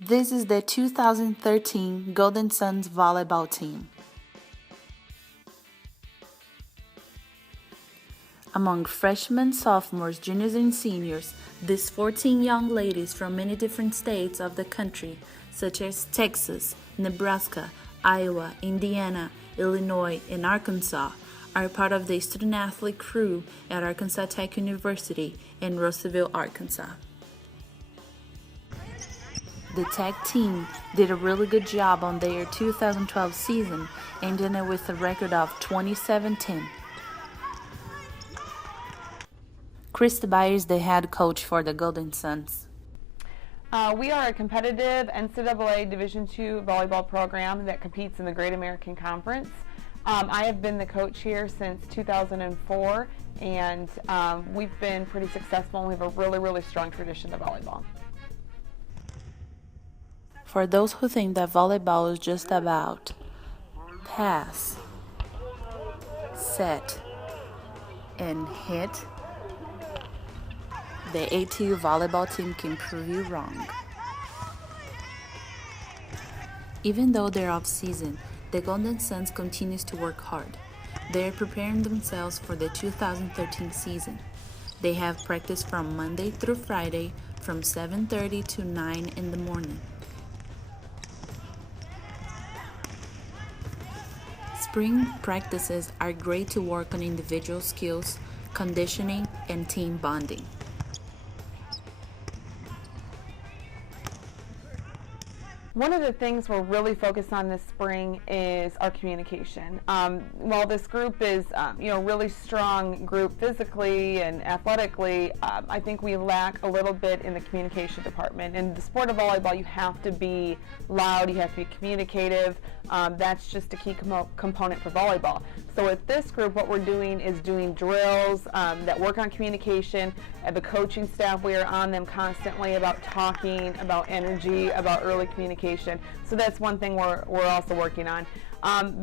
This is the 2013 Golden Suns volleyball team. Among freshmen, sophomores, juniors, and seniors, these 14 young ladies from many different states of the country, such as Texas, Nebraska, Iowa, Indiana, Illinois, and Arkansas, are part of the student-athlete crew at Arkansas Tech University in Russellville, Arkansas. The Tech team did a really good job on their 2012 season, ending it with a record of 27-10. Chris Tobias is the head coach for the Golden Suns. We are a competitive NCAA Division II volleyball program that competes in the Great American Conference. I have been the coach here since 2004, and we've been pretty successful, and we have a really strong tradition of volleyball. For those who think that volleyball is just about pass, set, and hit, the ATU Volleyball team can prove you wrong. Even though they're off-season, the Golden Suns continues to work hard. They are preparing themselves for the 2013 season. They have practice from Monday through Friday from 7:30 to 9 in the morning. Spring practices are great to work on individual skills, conditioning, and team bonding. One of the things we're really focused on this spring is our communication. While this group is, really strong group physically and athletically, I think we lack a little bit in the communication department. In the sport of volleyball, you have to be loud, you have to be communicative. That's just a key component for volleyball. So with this group, what we're doing is doing drills that work on communication. And the coaching staff, we are on them constantly about talking, about energy, about early communication. So that's one thing we're also working on.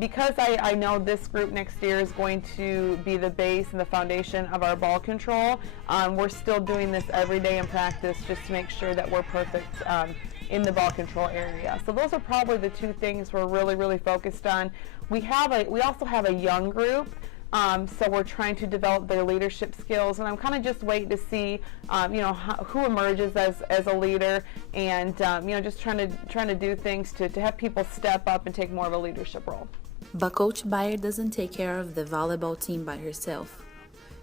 Because I know this group next year is going to be the base and the foundation of our ball control, we're still doing this every day in practice just to make sure that we're perfect in the ball control area. So those are probably the two things we're really focused on. We also have a young group. So we're trying to develop their leadership skills, and I'm kind of just waiting to see, who emerges as a leader, and just trying to do things to have people step up and take more of a leadership role. But Coach Bayer doesn't take care of the volleyball team by herself.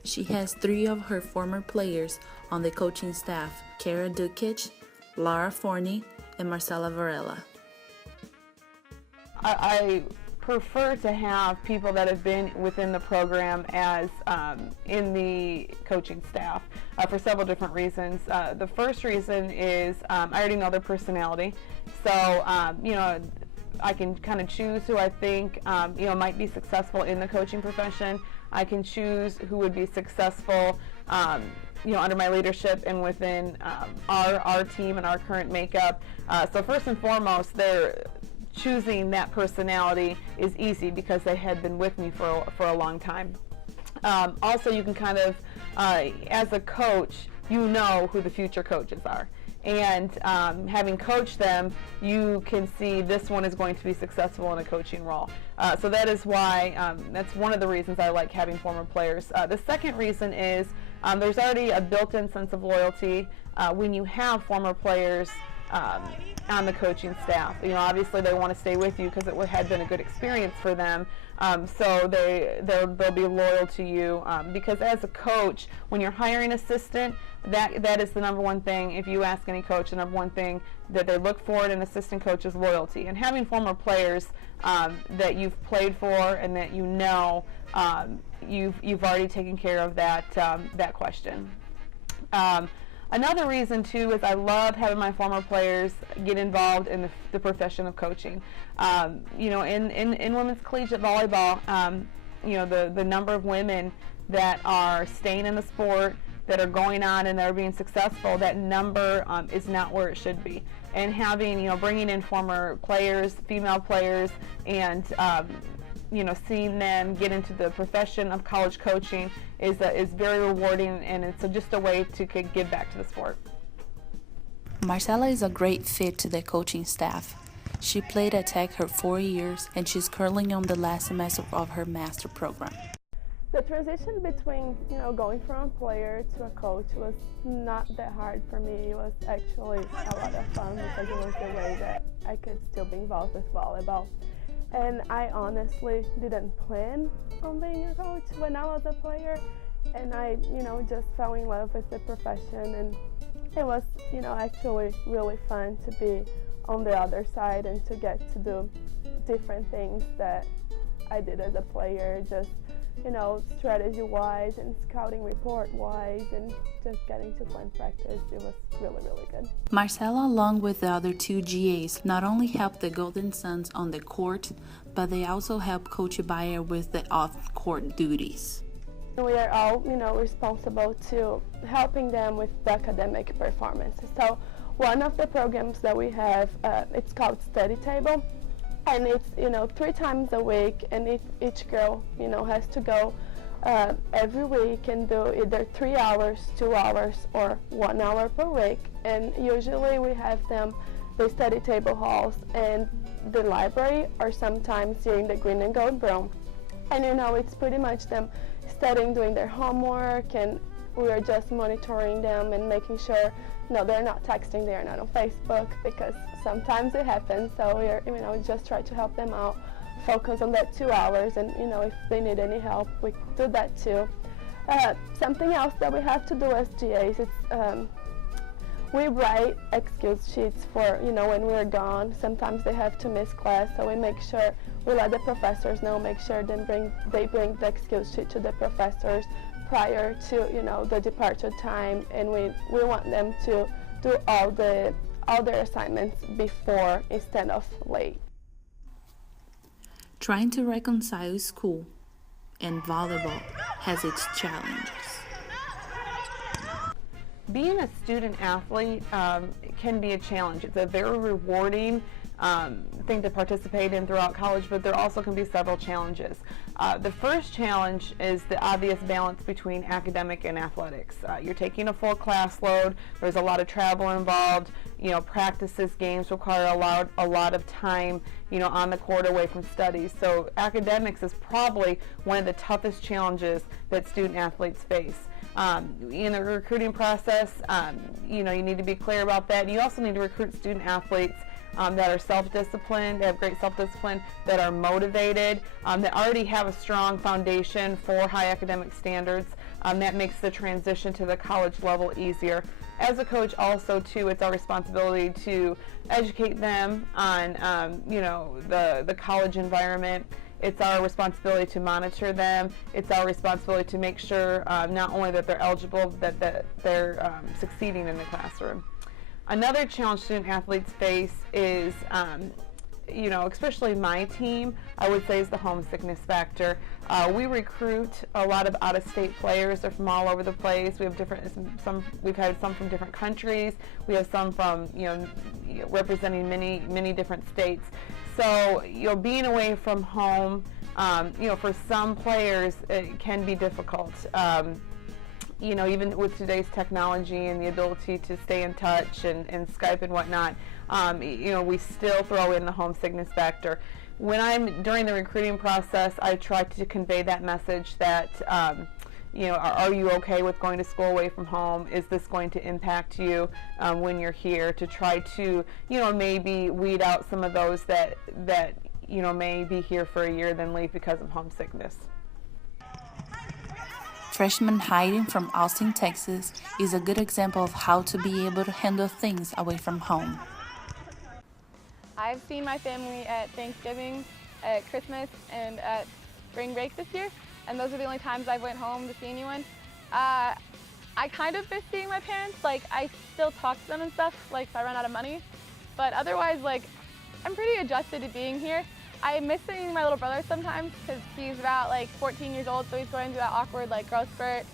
She has 3 of her former players on the coaching staff: Kara Dukic, Laura Forney, and Marcela Varela. I prefer to have people that have been within the program as in the coaching staff for several different reasons. The first reason is I already know their personality, so I can kind of choose who I think might be successful in the coaching profession. I can choose who would be successful under my leadership and within our team and our current makeup. So first and foremost, choosing that personality is easy because they had been with me for a long time. Also, you can kind of, as a coach, you know who the future coaches are. And having coached them, you can see this one is going to be successful in a coaching role. So that is why, that's one of the reasons I like having former players. The second reason is there's already a built-in sense of loyalty when you have former players on the coaching staff. Obviously they want to stay with you because it had been a good experience for them. So they'll be loyal to you because as a coach, when you're hiring an assistant, that is the number one thing. If you ask any coach, the number one thing that they look for in an assistant coach is loyalty. And having former players that you've played for and that you've already taken care of that question. Another reason, too, is I love having my former players get involved in the profession of coaching. In women's collegiate volleyball, the number of women that are staying in the sport, that are going on and that are being successful, that number is not where it should be. And bringing in former players, female players, and seeing them get into the profession of college coaching is very rewarding, and it's just a way to give back to the sport. Marcela is a great fit to the coaching staff. She played at Tech her 4 years, and she's currently on the last semester of her master program. The transition between, going from a player to a coach was not that hard for me. It was actually a lot of fun because it was the way that I could still be involved with volleyball. And I honestly didn't plan on being a coach when I was a player. And I, just fell in love with the profession, and it was, actually really fun to be on the other side and to get to do different things that I did as a player, just, strategy-wise and scouting report-wise, and just getting to plan practice. It was really, really good. Marcela, along with the other two GAs, not only helped the Golden Suns on the court, but they also help Coach Bayer with the off-court duties. We are all, responsible to helping them with the academic performance. So one of the programs that we have, it's called Study Table, and it's, 3 times a week, and each girl, has to go every week and do either 3 hours, 2 hours, or 1 hour per week. And usually we have them, the study table halls and the library, or sometimes here in the green and gold room. And it's pretty much them studying, doing their homework, and we are just monitoring them and making sure they're not texting, they're not on Facebook, because sometimes it happens. So we just try to help them out, focus on that 2 hours, and if they need any help, we do that too. Something else that we have to do as GAs is we write excuse sheets for when we're gone. Sometimes they have to miss class, so we make sure we let the professors know, make sure they bring the excuse sheet to the professors prior to the departure time, and we want them to do all their assignments before instead of late. Trying to reconcile school and volleyball has its challenges. Being a student athlete can be a challenge. It's a very rewarding thing to participate in throughout college, but there also can be several challenges. The first challenge is the obvious balance between academic and athletics. You're taking a full class load, there's a lot of travel involved, practices, games require a lot of time, on the court away from studies. So academics is probably one of the toughest challenges that student athletes face. In the recruiting process, you need to be clear about that. You also need to recruit student athletes that are self-disciplined, that have great self-discipline, that are motivated, that already have a strong foundation for high academic standards. That makes the transition to the college level easier. As a coach also too, it's our responsibility to educate them on the college environment. It's our responsibility to monitor them. It's our responsibility to make sure not only that they're eligible, but that they're succeeding in the classroom. Another challenge student athletes face is, especially my team, I would say, is the homesickness factor. We recruit a lot of out-of-state players. They're from all over the place. We have we've had some from different countries. We have some from, representing many different states. So, being away from home, for some players, it can be difficult. Even with today's technology and the ability to stay in touch and Skype and whatnot, we still throw in the homesickness factor. During the recruiting process, I try to convey that message that, are you okay with going to school away from home? Is this going to impact you when you're here? To try to, maybe weed out some of those that may be here for a year then leave because of homesickness. Freshman Heidi from Austin, Texas, is a good example of how to be able to handle things away from home. I've seen my family at Thanksgiving, at Christmas, and at spring break this year, and those are the only times I went home to see anyone. I kind of miss seeing my parents. I still talk to them and stuff, if I run out of money, but otherwise, I'm pretty adjusted to being here. I miss seeing my little brother sometimes because he's about 14 years old, so he's going through that awkward growth spurt.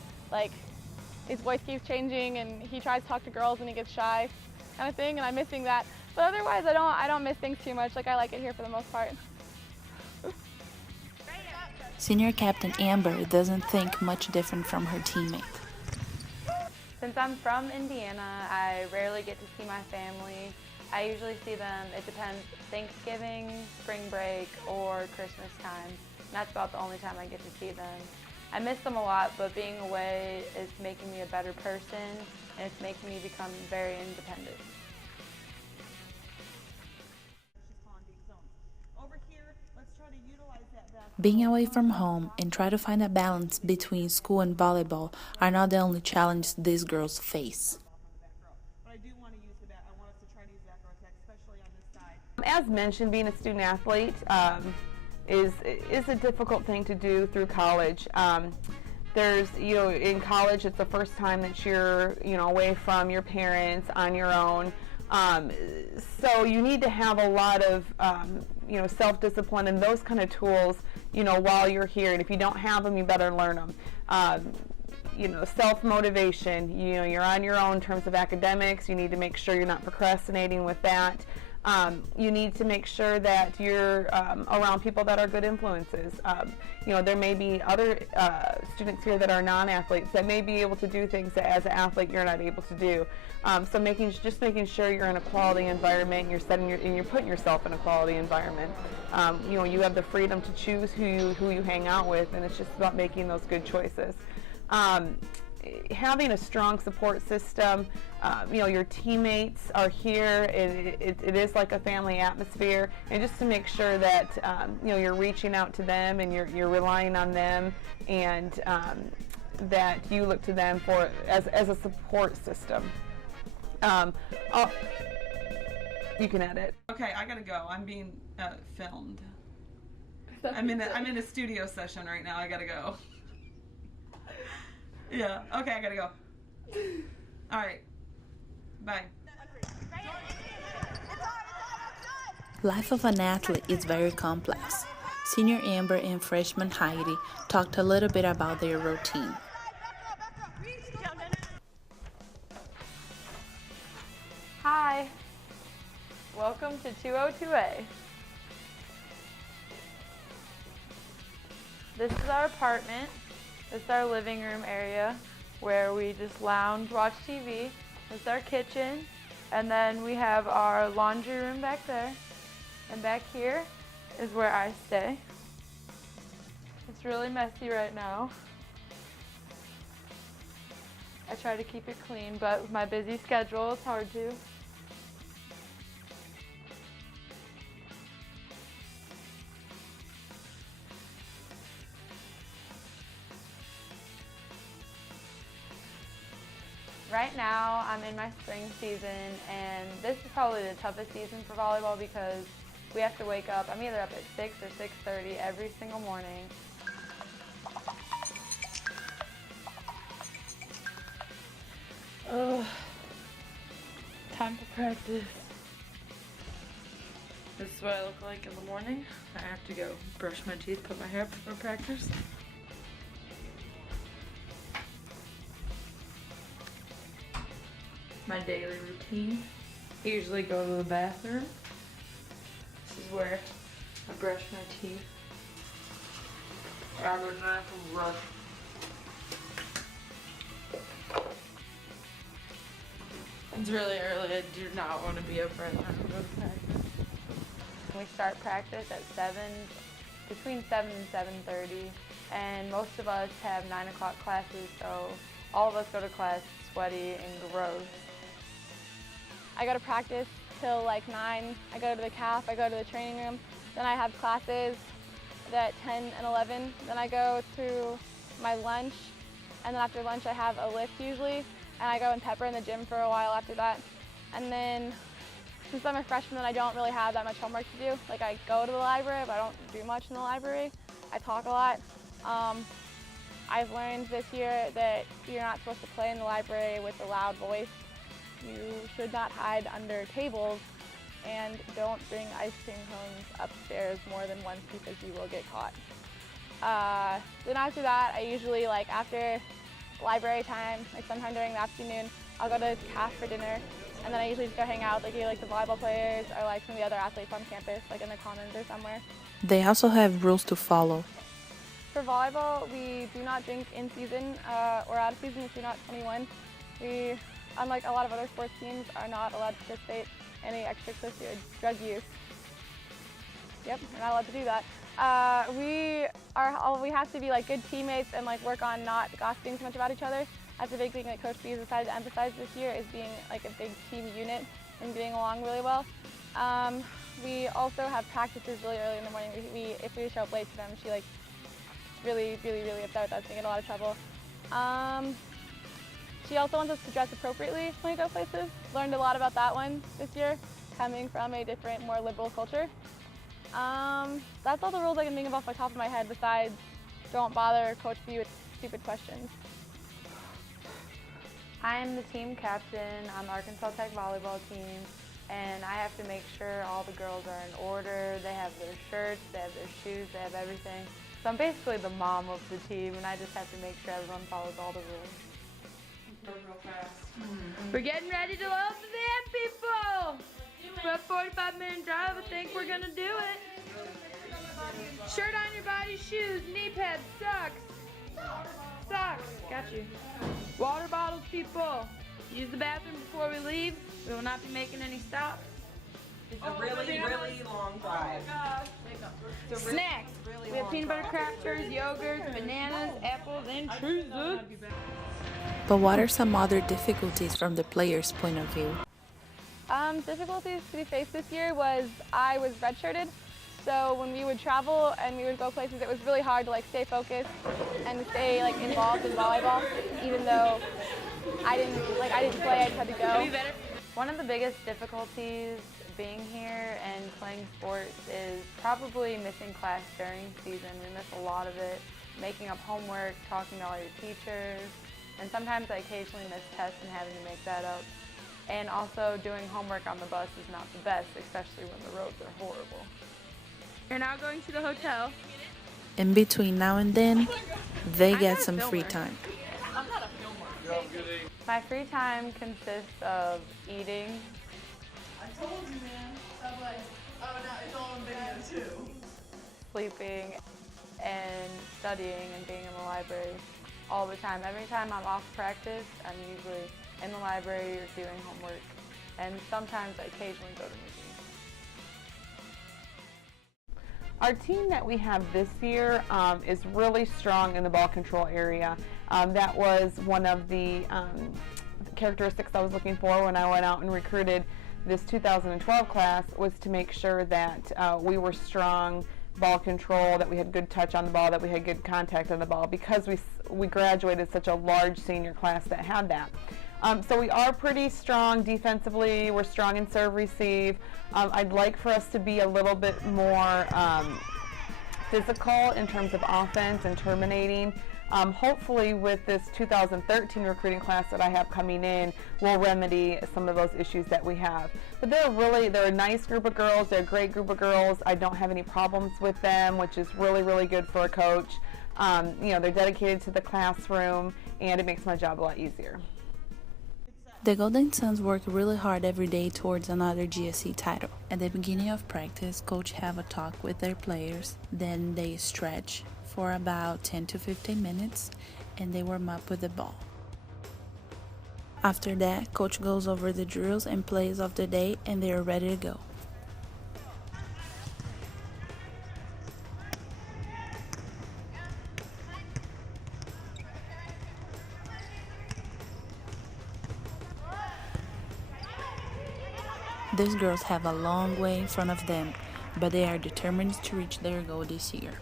His voice keeps changing and he tries to talk to girls and he gets shy kind of thing, and I'm missing that. But otherwise, I don't miss things too much. I like it here for the most part. Senior captain Amber doesn't think much different from her teammate. The Since I'm from Indiana, I rarely get to see my family. I usually see them, it depends, Thanksgiving, spring break, or Christmas time. And that's about the only time I get to see them. I miss them a lot, but being away is making me a better person, and it's making me become very independent. Being away from home and try to find a balance between school and volleyball are not the only challenges these girls face. As mentioned, being a student athlete is a difficult thing to do through college. There's, in college, it's the first time that you're, away from your parents on your own. So you need to have a lot of, self-discipline and those kind of tools, while you're here. And if you don't have them, you better learn them. Self-motivation, you're on your own in terms of academics. You need to make sure you're not procrastinating with that. You need to make sure that you're around people that are good influences. There may be other students here that are non-athletes that may be able to do things that as an athlete you're not able to do. So making sure you're in a quality environment, and you're putting yourself in a quality environment. You have the freedom to choose who you hang out with, and it's just about making those good choices. Having a strong support system, your teammates are here, it is like a family atmosphere, and just to make sure that you're reaching out to them and you're relying on them, and that you look to them for as a support system. You can edit. Okay, I gotta go. I'm being filmed. I'm in a studio session right now. I gotta go. Yeah, okay, I gotta go. Alright, bye. Life of an athlete is very complex. Senior Amber and freshman Heidi talked a little bit about their routine. Hi, welcome to 202A. This is our apartment. This is our living room area where we just lounge, watch TV. This is our kitchen. And then we have our laundry room back there. And back here is where I stay. It's really messy right now. I try to keep it clean, but with my busy schedule, it's hard to. Right now, I'm in my spring season, and this is probably the toughest season for volleyball because we have to wake up. I'm either up at 6 or 6:30 every single morning. Time to practice. This is what I look like in the morning. I have to go brush my teeth, put my hair up before practice. My daily routine. I usually go to the bathroom. This is where I brush my teeth. I go to the bathroom, brush. It's really early. I do not want to be up right now to go to practice. We start practice at between 7 and 7:30, and most of us have 9 o'clock classes, so all of us go to class sweaty and gross. I go to practice till like 9. I go to the calf, I go to the training room. Then I have classes at 10 and 11. Then I go to my lunch, and then after lunch I have a lift usually, and I go and pepper in the gym for a while after that. And then since I'm a freshman, I don't really have that much homework to do. Like I go to the library, but I don't do much in the library. I talk a lot. I've learned this year that you're not supposed to play in the library with a loud voice. You should not hide under tables, and don't bring ice cream cones upstairs more than once because you will get caught. Then after that, I usually, after library time, sometime during the afternoon, I'll go to CAF for dinner, and then I usually just go hang out with the volleyball players or some of the other athletes on campus, in the commons or somewhere. They also have rules to follow. For volleyball, we do not drink in season or out of season if you're not 21. We, unlike a lot of other sports teams, are not allowed to participate in any extracurricular drug use. Yep, we're not allowed to do that. We have to be like good teammates and like work on not gossiping too much about each other. That's a big thing that Coach B has decided to emphasize this year, is being like a big team unit and getting along really well. We also have practices really early in the morning. If we show up late to them, she like really upset with us and get in a lot of trouble. She also wants us to dress appropriately when we go places. Learned a lot about that one this year, coming from a different, more liberal culture. That's all the rules I can think of off the top of my head, besides don't bother Coach B with stupid questions. I'm the team captain on the Arkansas Tech volleyball team, and I have to make sure all the girls are in order. They have their shirts, they have their shoes, they have everything. So I'm basically the mom of the team, and I just have to make sure everyone follows all the rules. We're getting ready to love the van, people! For a 45-minute drive, I think we're gonna do it. Shirt on your body, shoes, knee pads, socks. Got you. Water bottles, people. Use the bathroom before we leave. We will not be making any stops. It's a really long drive. Snacks. We have peanut butter crackers, yogurts, bananas, apples, and Cheez-Its. But what are some other difficulties from the players' point of view? Difficulties to be faced this year was I was redshirted, so when we would travel and we would go places, it was really hard to like stay focused and stay like involved in volleyball, even though I didn't play. I just had to go. One of the biggest difficulties being here and playing sports is probably missing class during season. We miss a lot of it, making up homework, talking to all your teachers, and sometimes I occasionally miss tests and having to make that up. And also doing homework on the bus is not the best, especially when the roads are horrible. You're now going to the hotel. In between now and then, they get some free time. My free time consists of eating. I told you, man. I'm like, oh no, it's all in video too. Sleeping and studying and being in the library all the time. Every time I'm off practice, I'm usually in the library or doing homework, and sometimes I occasionally go to movies. Our team that we have this year is really strong in the ball control area. That was one of the characteristics I was looking for when I went out and recruited this 2012 class, was to make sure that we were strong ball control, that we had good touch on the ball, that we had good contact on the ball, because we graduated such a large senior class that had that. So we are pretty strong defensively. We're strong in serve receive. I'd like for us to be a little bit more physical in terms of offense and terminating. Hopefully with this 2013 recruiting class that I have coming in, we'll remedy some of those issues that we have. But they're a nice group of girls. They're a great group of girls. I don't have any problems with them, which is really good for a coach. They're dedicated to the classroom, and it makes my job a lot easier. The Golden Suns work really hard every day towards another GSC title. At the beginning of practice, coach have a talk with their players, then they stretch for about 10 to 15 minutes and they warm up with the ball. After that, coach goes over the drills and plays of the day and they are ready to go. These girls have a long way in front of them, but they are determined to reach their goal this year.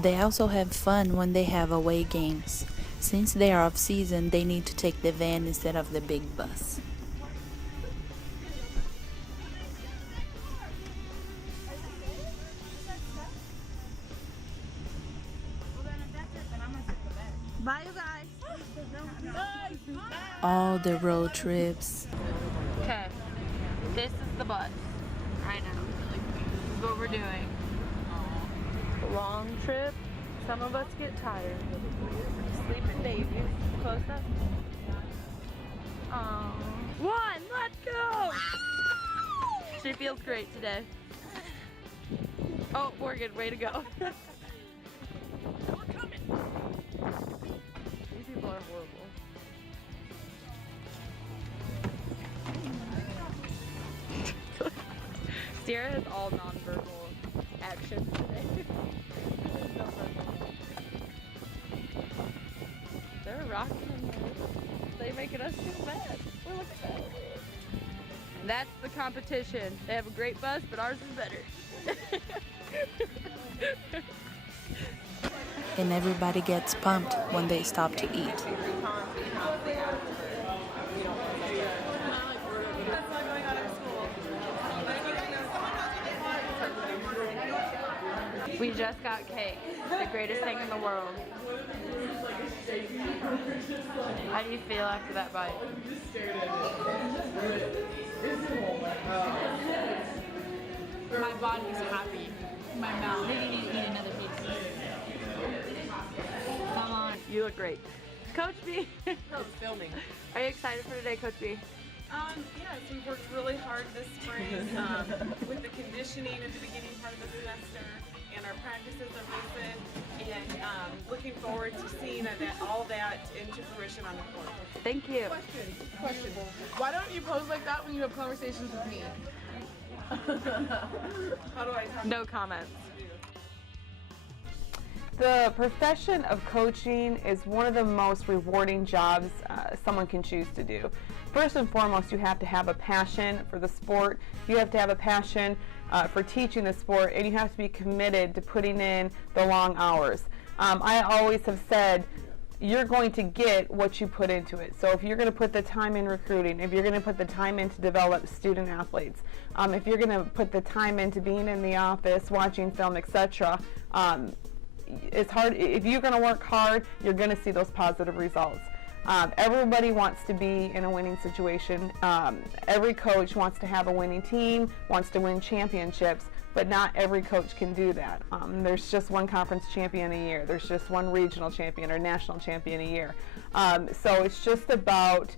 They also have fun when they have away games. Since they are off season, they need to take the van instead of the big bus. Bye, you guys. All the road trips. Okay, this is the bus right now. This is what we're doing. Long trip. Some of us get tired. Sleeping babies. Close up. One, let's go! She feels great today. Oh, Morgan, way to go. These people are horrible. Sierra has all non-verbal actions today. No verbal. They're rocking in there. They're making us feel bad. We're looking bad. That's the competition. They have a great bus, but ours is better. And everybody gets pumped when they stop to eat. We just got cake, the greatest thing in the world. How do you feel after that bite? My body's happy. My mouth. Maybe need to eat another piece. Come on. You look great. Coach B. It's filming. Are you excited for today, Coach B? Yes, we've worked really hard this spring with the conditioning at the beginning part of the semester, and our practices are recent, and looking forward to seeing all that into fruition on the court. Thank you. Question. Why don't you pose like that when you have conversations with me? How do I talk? No comments. The profession of coaching is one of the most rewarding jobs someone can choose to do. First and foremost, you have to have a passion for the sport. You have to have a passion for teaching the sport, and you have to be committed to putting in the long hours. I always have said, you're going to get what you put into it. So if you're going to put the time in recruiting, if you're going to put the time in to develop student athletes, if you're going to put the time into being in the office, watching film, etc., it's hard. If you're going to work hard, you're going to see those positive results. Everybody wants to be in a winning situation. Every coach wants to have a winning team, wants to win championships, but not every coach can do that. There's just one conference champion a year. There's just one regional champion or national champion a year. So it's just about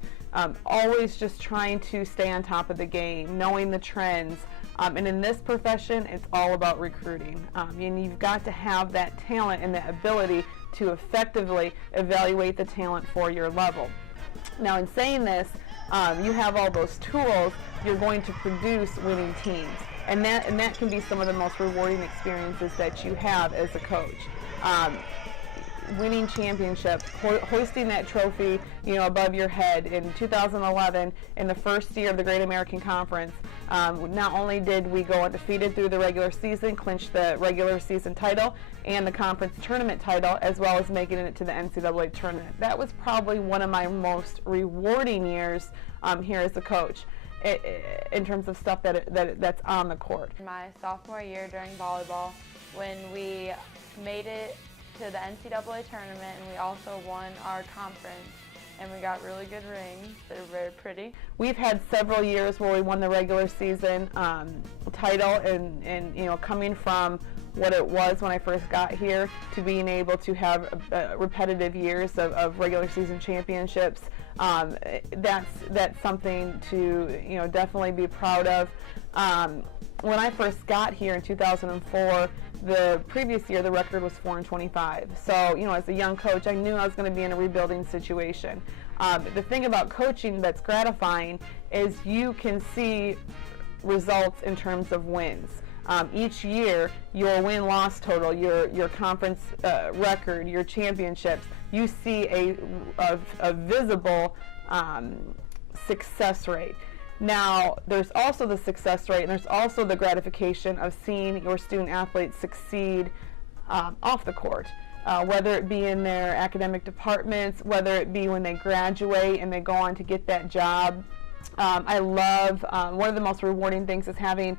always just trying to stay on top of the game, knowing the trends. And in this profession, it's all about recruiting. And you've got to have that talent and that ability to effectively evaluate the talent for your level. Now, in saying this, you have all those tools, you're going to produce winning teams. And that can be some of the most rewarding experiences that you have as a coach. Winning championships, hoisting that trophy, above your head. In 2011, in the first year of the Great American Conference, not only did we go undefeated through the regular season, clinch the regular season title and the conference tournament title, as well as making it to the NCAA tournament. That was probably one of my most rewarding years here as a coach, in terms of stuff that's on the court. My sophomore year during volleyball, when we made it to the NCAA tournament, and we also won our conference, and we got really good rings. They're very pretty. We've had several years where we won the regular season title, and coming from what it was when I first got here to being able to have repetitive years of regular season championships, that's something to definitely be proud of. When I first got here in 2004, the previous year the record was 4-25. So, as a young coach, I knew I was going to be in a rebuilding situation. The thing about coaching that's gratifying is you can see results in terms of wins. Each year, your win-loss total, your conference record, your championships, you see a visible success rate. Now, there's also the success rate, and there's also the gratification of seeing your student athletes succeed off the court, whether it be in their academic departments, whether it be when they graduate and they go on to get that job. I love, one of the most rewarding things is having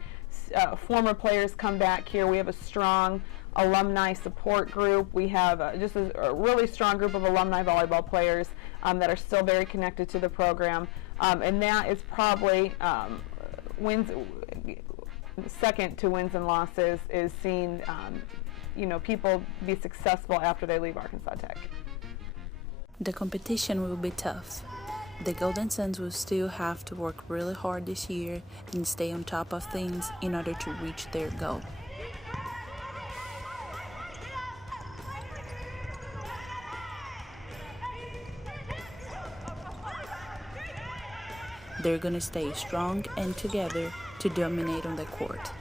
former players come back here. We have a strong alumni support group. We have just a really strong group of alumni volleyball players that are still very connected to the program. And that is probably second to wins and losses, is seeing people be successful after they leave Arkansas Tech. The competition will be tough. The Golden Suns will still have to work really hard this year and stay on top of things in order to reach their goal. they're gonna stay strong and together to dominate on the court.